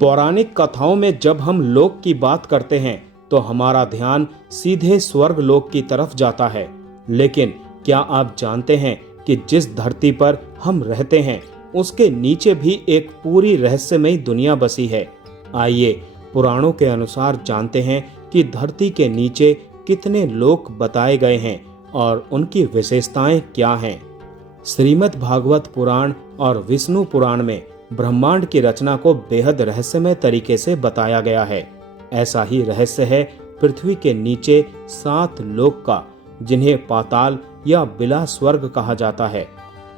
पौराणिक कथाओं में जब हम लोक की बात करते हैं तो हमारा ध्यान सीधे स्वर्ग लोक की तरफ जाता है। लेकिन क्या आप जानते हैं कि जिस धरती पर हम रहते हैं उसके नीचे भी एक पूरी रहस्यमयी दुनिया बसी है। आइए पुराणों के अनुसार जानते हैं कि धरती के नीचे कितने लोक बताए गए हैं और उनकी विशेषताएं क्या हैं। श्रीमद् भागवत पुराण और विष्णु पुराण में ब्रह्मांड की रचना को बेहद रहस्यमय तरीके से बताया गया है। ऐसा ही रहस्य है पृथ्वी के नीचे 7 लोक का, जिन्हें पाताल या बिला स्वर्ग कहा जाता है।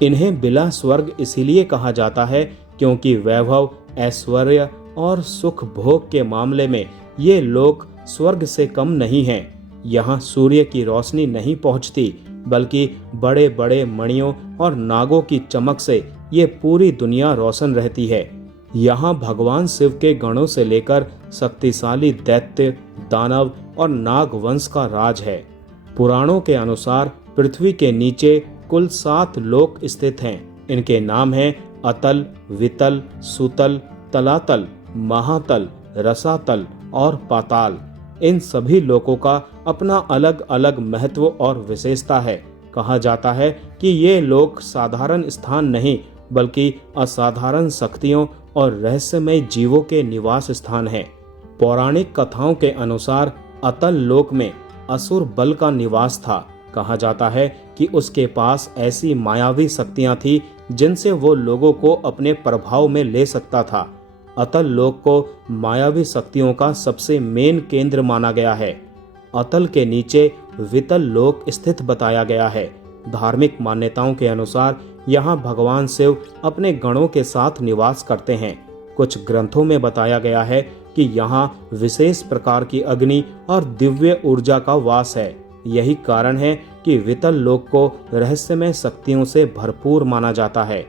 इन्हें बिला स्वर्ग इसीलिए कहा जाता है क्योंकि वैभव, ऐश्वर्य और सुख भोग के मामले में ये लोक स्वर्ग से कम नहीं हैं। यहाँ सूर्य की रोशनी नहीं पहुँचती, बल्कि बड़े बड़े मणियों और नागों की चमक से ये पूरी दुनिया रोशन रहती है। यहाँ भगवान शिव के गणों से लेकर शक्तिशाली दैत्य, दानव और नाग वंश का राज है। पुराणों के अनुसार पृथ्वी के नीचे कुल 7 लोक स्थित हैं। इनके नाम हैं अतल, वितल, सुतल, तलातल, महातल, रसातल और पाताल। इन सभी लोकों का अपना अलग अलग महत्व और विशेषता है। कहा जाता है कि ये लोक साधारण स्थान नहीं, बल्कि असाधारण शक्तियों और रहस्यमय जीवों के निवास स्थान हैं। पौराणिक कथाओं के अनुसार अतल लोक में असुर बल का निवास था। कहा जाता है कि उसके पास ऐसी मायावी शक्तियां थी जिनसे वो लोगों को अपने प्रभाव में ले सकता था। अतल लोक को मायावी शक्तियों का सबसे मेन केंद्र माना गया है। अतल के नीचे वितल लोक स्थित बताया गया है। धार्मिक मान्यताओं के अनुसार यहाँ भगवान शिव अपने गणों के साथ निवास करते हैं। कुछ ग्रंथों में बताया गया है कि यहाँ विशेष प्रकार की अग्नि और दिव्य ऊर्जा का वास है। यही कारण है कि वितल लोक को रहस्यमय शक्तियों से भरपूर माना जाता है।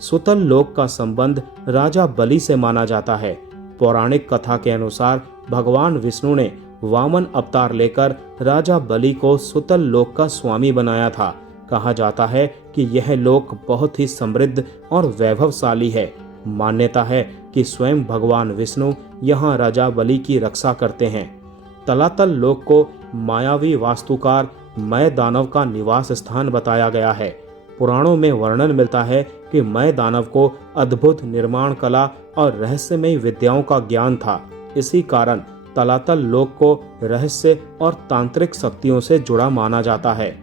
सुतल लोक का संबंध राजा बलि से माना जाता है। पौराणिक कथा के अनुसार भगवान विष्णु ने वामन अवतार लेकर राजा बलि को सुतल लोक का स्वामी बनाया था। कहा जाता है कि यह लोक बहुत ही समृद्ध और वैभवशाली है। मान्यता है कि स्वयं भगवान विष्णु यहाँ राजा बलि की रक्षा करते हैं। तलातल लोक को मायावी वास्तुकार मय दानव का निवास स्थान बताया गया है। पुराणों में वर्णन मिलता है कि मय दानव को अद्भुत निर्माण कला और रहस्यमय विद्याओं का ज्ञान था। इसी कारण तलातल लोक को रहस्य और तांत्रिक शक्तियों से जुड़ा माना जाता है।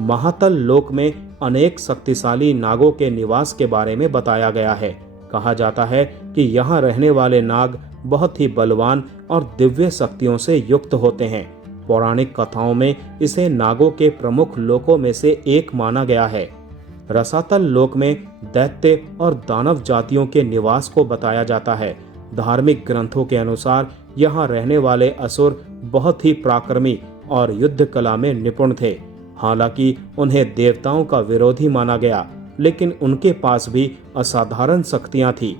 महातल लोक में अनेक शक्तिशाली नागों के निवास के बारे में बताया गया है। कहा जाता है कि यहाँ रहने वाले नाग बहुत ही बलवान और दिव्य शक्तियों से युक्त होते हैं। पौराणिक कथाओं में इसे नागों के प्रमुख लोकों में से एक माना गया है। रसातल लोक में दैत्य और दानव जातियों के निवास को बताया जाता है। धार्मिक ग्रंथों के अनुसार यहाँ रहने वाले असुर बहुत ही पराक्रमी और युद्ध कला में निपुण थे। हालांकि उन्हें देवताओं का विरोधी माना गया, लेकिन उनके पास भी असाधारण शक्तियां थी।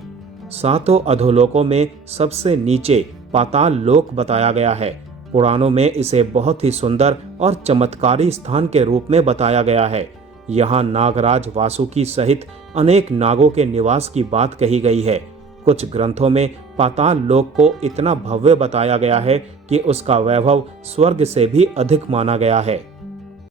7 अधोलोकों में सबसे नीचे पाताल लोक बताया गया है। पुराणों में इसे बहुत ही सुंदर और चमत्कारी स्थान के रूप में बताया गया है। यहाँ नागराज वासुकी सहित अनेक नागों के निवास की बात कही गई है। कुछ ग्रंथों में पाताल लोक को इतना भव्य बताया गया है कि उसका वैभव स्वर्ग से भी अधिक माना गया है।